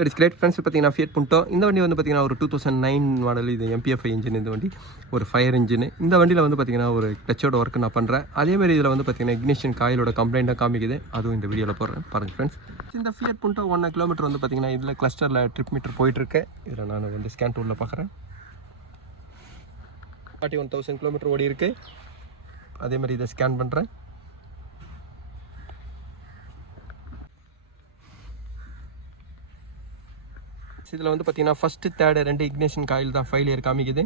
It's great friends. பார்த்தீங்கன்னா Fiat Punto இந்த வண்டி வந்து பார்த்தீங்கன்னா ஒரு 2009 மாடல். இது MPFI இன்ஜின். இந்த வண்டி ஒரு ஃபயர் இன்ஜின். இந்த வண்டியில் வந்து பார்த்தீங்கன்னா ஒரு கிளச்சோட ஒர்க்கு நான் பண்ணுறேன். அதேமாதிரி இதில் வந்து பார்த்தீங்கன்னா இக்னிஷன் காயிலோட கம்ப்ளைண்ட்டாக காமிக்குது. அதுவும் இந்த வீடியோவில் போடுறேன் பாருங்கள் ஃப்ரெண்ட்ஸ். இந்த ஃபியட் புண்டோ 1 கிலோமீட்டர் வந்து பார்த்தீங்கன்னா இதில் கிளஸ்டரில் ட்ரிப் மீட்டர் போயிட்டுருக்கு. இதில் நான் வந்து ஸ்கேன் டூலில் பார்க்குறேன். 41,000 கிலோமீட்டர் ஓடி இருக்குது. அதேமாதிரி இதை ஸ்கேன் பண்ணுறேன். இதில் வந்து பார்த்தீங்கன்னா ஃபஸ்ட்டு தேர்டு 2 இக்னிஷன் காயில் தான் ஃபெயிலியர் காமிக்குது.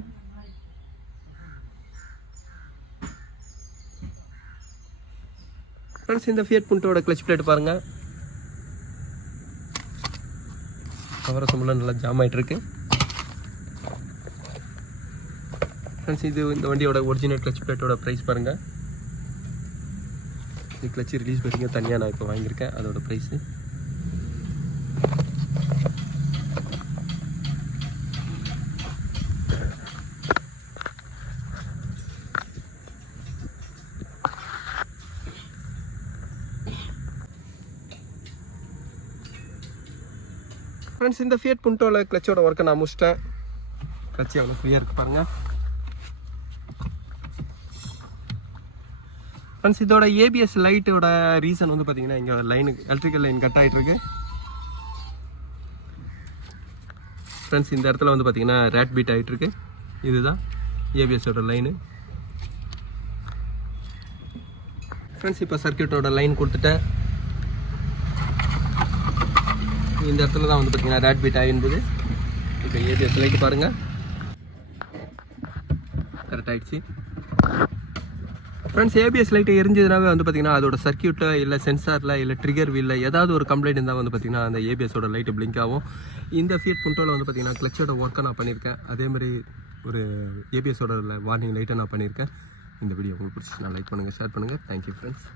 ஃப்ரெண்ட்ஸ் இந்த ஃபியட் புண்டோட கிளச் பிளேட் பாருங்கள். கவரசம்பளம் நல்லா ஜாம் ஆகிட்டுருக்கு. ஃப்ரெண்ட்ஸ் இது இந்த வண்டியோட ஒரிஜினல் கிளச் பிளேட்டோட ப்ரைஸ் பாருங்கள். இது கிளச் ரிலீஸ் பண்ணிங்க தனியாக நான் இப்போ வாங்கியிருக்கேன். அதோட ப்ரைஸு ஃப்ரெண்ட்ஸ். இந்த ஃபியட் புண்டோவில் கிளச்சோட ஒர்க்கை நான் முடிச்சிட்டேன். கிளச்சி அவ்வளோ ஃப்ரீயாக இருக்குது பாருங்கள். ஃப்ரெண்ட்ஸ் இதோட ABS லைட்டோட ரீசன் வந்து பார்த்தீங்கன்னா இங்கே எலக்ட்ரிக்கல் லைன் கட் ஆகிட்டுருக்கு. ஃப்ரெண்ட்ஸ் இந்த இடத்துல வந்து பார்த்தீங்கன்னா ரேட் பீட் ஆகிட்டுருக்கு. இதுதான் ABSோட லைனு. ஃப்ரெண்ட்ஸ் இப்போ சர்க்கியூட்டோட லைன் கொடுத்துட்டேன். இந்த இடத்துல தான் வந்து பார்த்தீங்கன்னா ரேட் பீட் ஆகிருந்தது. இப்போ ABS லைட்டு பாருங்கள், கரெக்ட் ஆகிடுச்சு. ஃப்ரெண்ட்ஸ் ABS லைட்டு எரிஞ்சதுனாவே வந்து பார்த்தீங்கன்னா அதோட சர்க்கியூட்டில் இல்லை சென்சாரில் இல்லை ட்ரிகர் வீலில் ஏதாவது ஒரு கம்ப்ளைண்ட் இருந்தால் வந்து பார்த்தீங்கன்னா அந்த ABSோட லைட்டு பிளிங்க் ஆகும். இந்த ஃபியட் புண்டோவில் வந்து பார்த்தீங்கன்னா கிளச்சோட ஒர்க்கை நான் பண்ணியிருக்கேன். அதேமாதிரி ஒரு ABSோட வார்னிங் லைட்டை நான் பண்ணியிருக்கேன். இந்த வீடியோ உங்களுக்கு பிடிச்சி நான் லைக் பண்ணுங்கள், ஷேர் பண்ணுங்கள். Thank you friends.